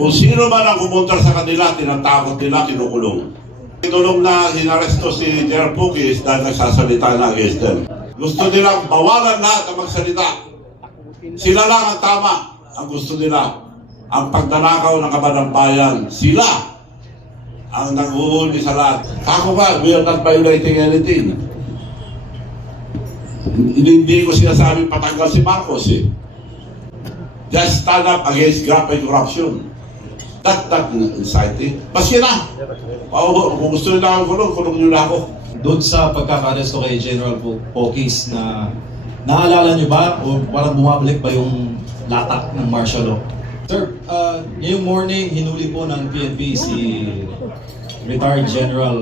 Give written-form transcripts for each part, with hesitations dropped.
Kung sino man ang pumunta sa kanila, tinatakot nila, kinukulong. Kinulong na hinaresto si General Pukis dahil nagsasalita na against them. Gusto nilang bawalan lahat ang magsalita. Sila lang ang tama. Ang gusto nila, ang pagdanakaw ng kaban ng bayan, sila ang nag-uuli sa lahat. Ako ba, we are not violating anything. Hindi ko sinasabing patanggal si Marcos eh. Just stand up against graft and corruption. That inciting. Maski na. Kung gusto nila akong kulong nyo na ako. Doon sa pagkaka-arresto kay General Pukis na naalala nyo ba o parang bumabalik ba yung latak ng martial law? Sir, ngayong morning hinuli po ng PNP si retired General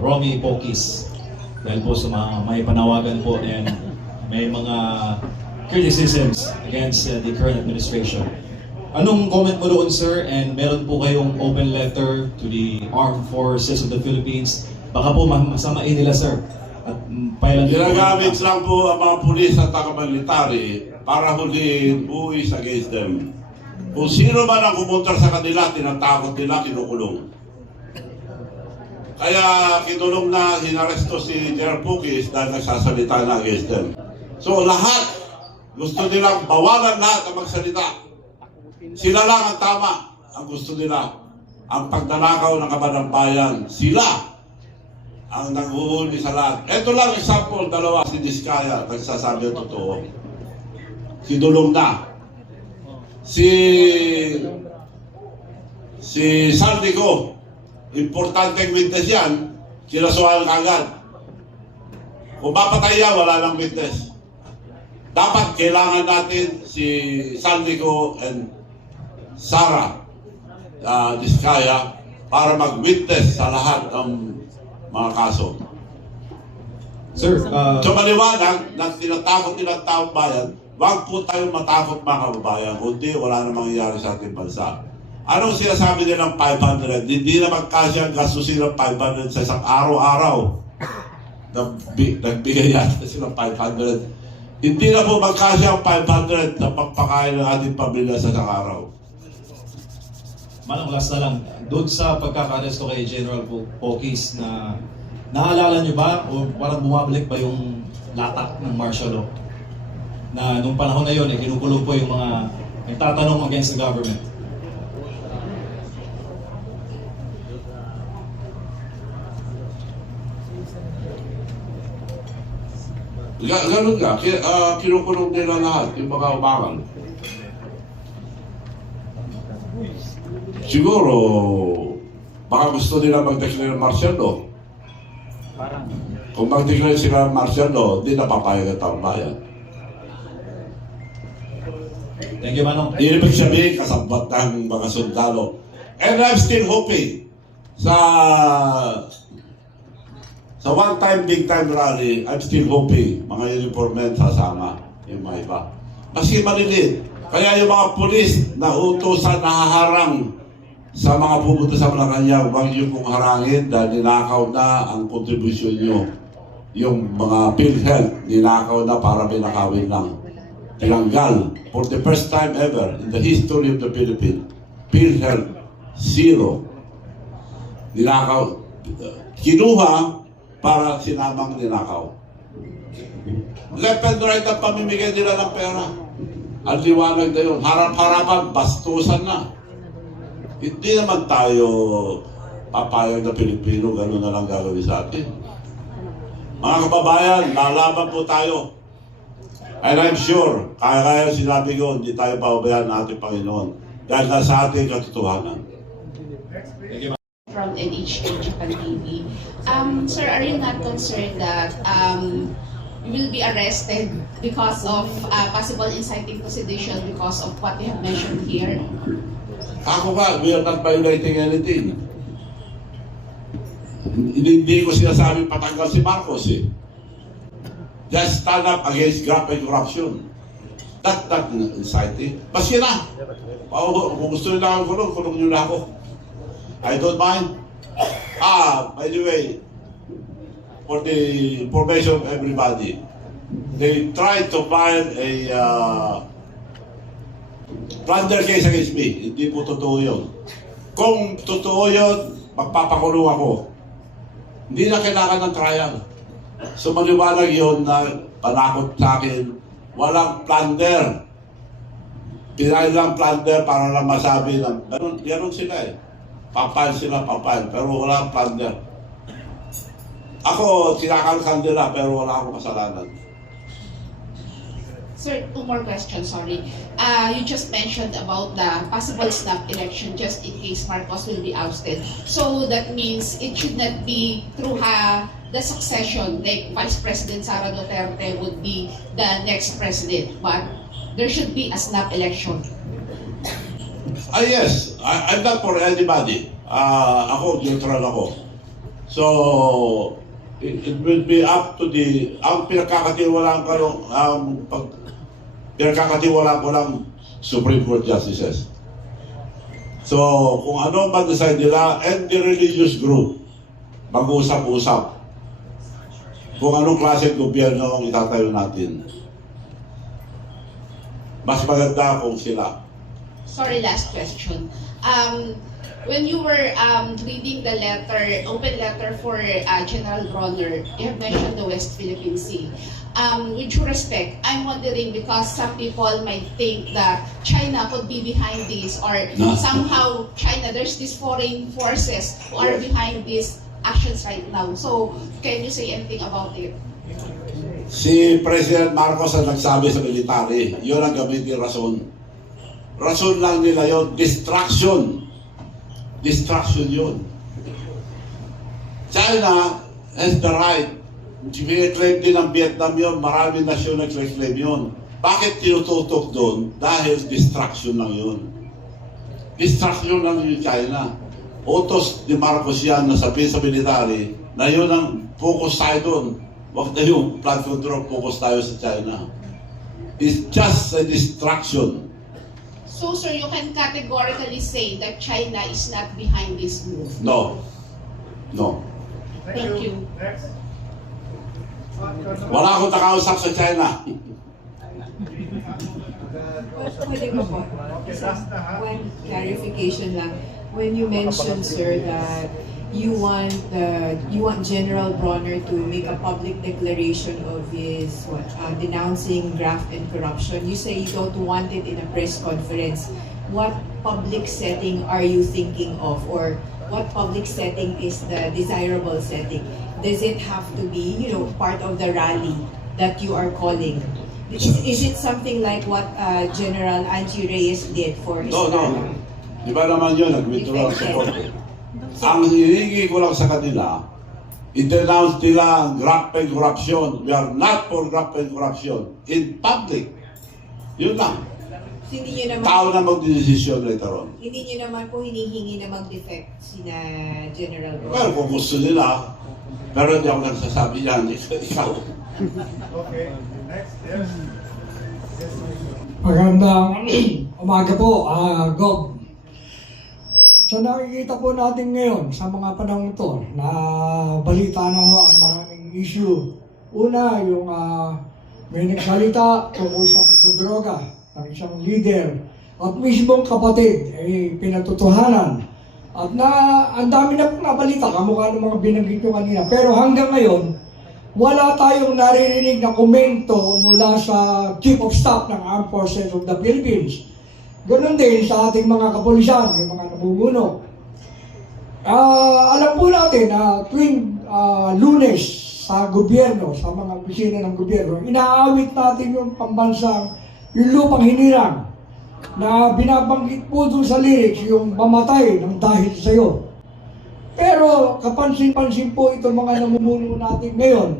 Romy Pukis dahil po sa may panawagan po and may mga criticisms against the current administration. Anong comment mo doon, sir? And meron po kayong open letter to the Armed Forces of the Philippines. Baka po masamain nila, sir. At ginagamit lang po ang mga pulis at taga-military para huliin buwis against them. Kung sino man ang pumunta sa kanila, tinatakot nila, kinukulong. Kaya kinulong na hinaresto si General Pukis dahil nagsasalita na against them. So lahat, gusto nilang bawalan lahat ang magsalita. Sila lang ang tama. Ang gusto nila, ang pagdanakaw ng kaban ng bayan, sila ang nag-uuli sa lahat. Ito lang example, dalawa, si Diskaya, nagsasabi ang totoo. Si Dulong na. Si Saldico, importanteng witness yan, kinasuhan kagad. Kung papatay yan, wala lang witness. Dapat kailangan natin si Saldico and Sara Diskaya para mag-witness sa lahat ng mga kaso. Sir, so maliwanag na tinatakot nilang taong bayan, wag po tayong matakot mga kababayan, kundi wala na mangyayari sa ating bansa. Anong sinasabi nilang 500? Hindi na magkasya ang gastusin ng 500 sa isang araw-araw. Nagbigay yata silang 500. Hindi na po magkasya ang 500 na pagpakain ng ating pamilya sa isang araw. Manang last na lang, doon sa pagkaka-arresto kay General Pukis na naalala nyo ba o parang bumabalik ba yung latak ng martial law? Na nung panahon na yun, kinukulong po yung mga nagtatanong against the government. Ganun nga, kinukulong nila lahat, yung mga umangal. Siguro, baka gusto nila mag-declare martial law. Kung mag-declare sila martial law, hindi na papayag ang taong bayan. Thank you, Manong. Ibig sabihin, kasabot ng mga sundalo. And I'm still hoping sa one-time, big-time rally, I'm still hoping mga uniform men sasama yung mga iba. Maski maliliit. Kaya yung mga pulis na utusan, nahaharang sa mga pumunta sa Malacanang, huwag niyo pong harangin dahil ninakaw na ang kontribusyon niyo. Yung mga PhilHealth, ninakaw na para pinakawin lang. Tinanggal. For the first time ever in the history of the Philippines, PhilHealth, zero. Ninakaw. Kinuha para sinamang ninakaw. Left and right ang pamimigay nila ng pera. Ang liwanag na yun. Harap-harapan, bastusan na. Hindi naman tayo papayag na Pilipino, gano'n na lang gagawin sa atin. Mga kababayan, lalaban po tayo. And I'm sure, kaya sinabi ko, hindi tayo pababayaan ng ating Panginoon. Dahil nasa ating katotohanan. From NHK Japan TV. Sir, are you not concerned that you will be arrested because of possible inciting to sedition because of what you have mentioned here? Ako ba, we are not violating anything. Hindi ko sinasabing patanggal si Marcos eh. Just stand up against graft and corruption. That inciting. Maski na. Kung gusto nila akong kulong nyo na ako. I don't mind. By the way, for the information of everybody, they tried to file a plunder case against me. Hindi po totoo yun. Kung totoo yun, magpapakulong ako. Hindi na kailangan ng trial. So maliwanag yun na panakot sa akin, walang plunder. Pinahin lang plunder para lang masabi na, ganun sila eh. Papal sila, papal, pero walang plunder. Ako, sinakalkan nila, pero wala akong kasalanan. Sir, two more questions, sorry. You just mentioned about the possible snap election just in case Marcos will be ousted. So that means it should not be through the succession, like Vice President Sara Duterte would be the next president, but there should be a snap election. Yes, I'm not for anybody. Ako, neutral ako. So, it will be up to ang pinagkakatiwalaan ko, pinagkakatiwalaan ko lang Supreme Court Justices. So, kung ano man decide nila, and the religious group, mag-usap-usap kung anong klase gobyerno ang itatayo natin. Mas maganda kung sila. Sorry, last question. When you were reading the letter, open letter for General Bronner, you have mentioned the West Philippine Sea. With due respect, I'm wondering because some people might think that China could be behind this or No. somehow China, there's these foreign forces who are behind these actions right now. So, can you say anything about it? Si President Marcos ang nagsabi sa military, yun ang gamitin rason. Rason lang nila yun, distraction. Distraction yun. China has the right. Claim din ng Vietnam yun, maraming nasyon nag-claim yun. Bakit tinututok doon? Dahil distraction lang yun. Distraction lang yung China. Utos ni Marcos yan na sabihin sa military na yun ang focus tayo doon. Huwag na yung flood control, focus tayo sa China. It's just a distraction. So, sir, you can categorically say that China is not behind this move. No. No. Thank you. Wala akong nakausap sa China. Pwede ba po? One clarification lang. When you mentioned, sir, that you want General Bronner to make a public declaration of his denouncing graft and corruption, you say you don't want it in a press conference. What public setting are you thinking of, or what public setting is the desirable setting? Does it have to be, part of the rally that you are calling? Is it something like what General Angie Reyes did for Estrada? No. Di ba naman yun, nag-withdraw ang support. Ang hihingi ko lang sa kanila, i-denounce nila ang graft and corruption. We are not for graft and corruption. In public. Yun lang. Hindi nyo naman, Tao na magdidesisyon later on. hindi nyo naman po hinihingi na mag-defect sina General Bronner. Well, kung gusto nila, pero hindi ako nagsasabi yan. Ikaw. Okay, next, yes. Magandang umaga po, Gob. So nakikita po natin ngayon sa mga panahon ito na balita na ho ang maraming issue. Una, yung may nagsalita tungkol sa pagdodroga ng isang leader at mismong kapatid ay pinatutuhanan. At ang dami na pong nabalita, kamukha ng mga binanggit nyo kanina. Pero hanggang ngayon, wala tayong naririnig na komento mula sa Chief of Staff ng Armed Forces of the Philippines. Ganon din sa ating mga kapulisan, yung mga namumuno. Alam po natin na tuwing Lunes sa gobyerno, sa mga opisina ng gobyerno, inaawit natin yung pambansang, yung lupang hinirang, na binabanggit po doon sa lyrics yung mamatay ng dahil sa'yo. Pero kapansin-pansin po itong mga namumuno natin ngayon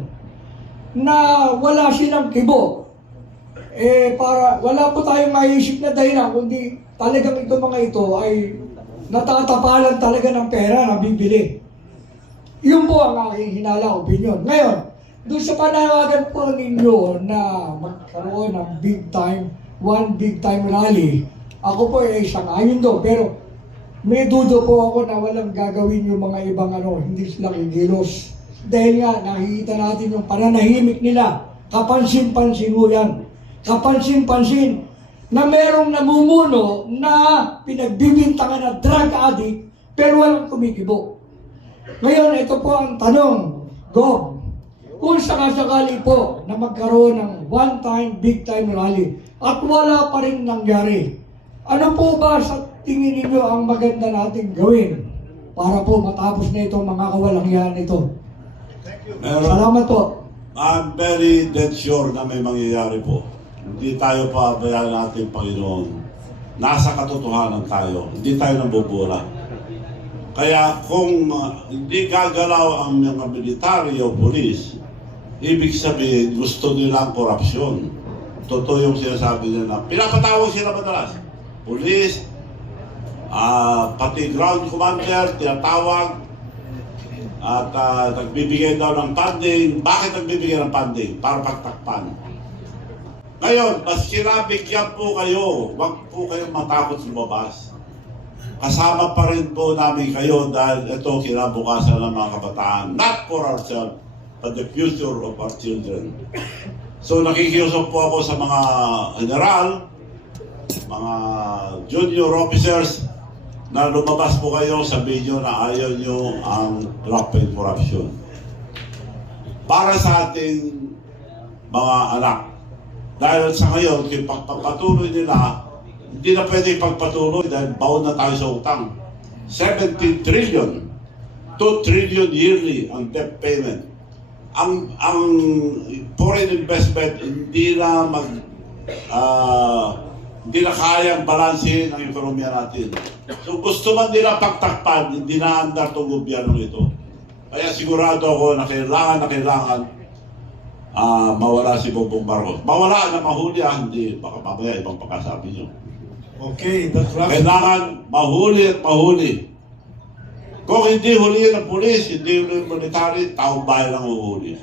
na wala silang kibo. Wala po tayong maisip na dahilan kundi talagang itong mga ito ay natatapalan talaga ng pera na bibili. Yun po ang aking hinala, opinion. Ngayon, doon sa panawagan po ninyo na magkaroon ng one big time rally, ako po ay sang-ayon doon. Pero may dudo po ako na walang gagawin yung mga ibang hindi sila kikilos. Dahil nga, nakikita natin yung pananahimik nila. Kapansin-pansin mo yan. Kapansin-pansin. na merong namumuno na pinagbibintangan na drug addict pero walang kumikibo. Ngayon, ito po ang tanong, Gob, kung sakasakali po na magkaroon ng one-time, big-time rally at wala pa rin nangyari, ano po ba sa tingin ninyo ang maganda nating gawin para po matapos na itong mga kawalangyaan ito? Meron, Salamat po. I'm very dead sure na may mangyayari po. Hindi tayo pabayaan natin, Panginoon. Nasa katotohanan tayo. Hindi tayo nabubula. Kaya kung hindi gagalaw ang mga military o polis, ibig sabihin gusto nila ang korupsyon. Totoo yung sinasabi nila. Pinapatawag sila madalas. Polis, pati ground commander, tinatawag. At nagbibigay daw ng funding. Bakit nagbibigay ng funding? Para pagtakpan. Ngayon, maski nabigyan po kayo, huwag po kayong matakot lumabas. Kasama pa rin po namin kayo dahil ito kinabukasan ng mga kabataan. Not for ourselves, but the future of our children. So nakikiusap po ako sa mga general, mga junior officers, na lumabas po kayo sa video na ayaw nyo ang drug and corruption. Para sa ating mga anak. Dahil sa ngayon, kung pagpapatuloy nila, hindi na pwede pagpatuloy dahil bound na tayo sa utang. 17 trillion, 2 trillion yearly ang debt payment. Ang foreign investment hindi na hindi na kayang balansin ang ekonomiya natin. So gusto man nila pagtakpan, hindi na andar itong gobyerno ito. Kaya sigurado ako na kailangan mawala si Bongbong Marcos. Mawala na mahuli, hindi. Baka mamaya ibang pagkasabi nyo. Okay, that's right. Kailangan mahuli at mahuli. Kung hindi huliin ng pulis, hindi huliin ng military, taong bayan ang uhuli.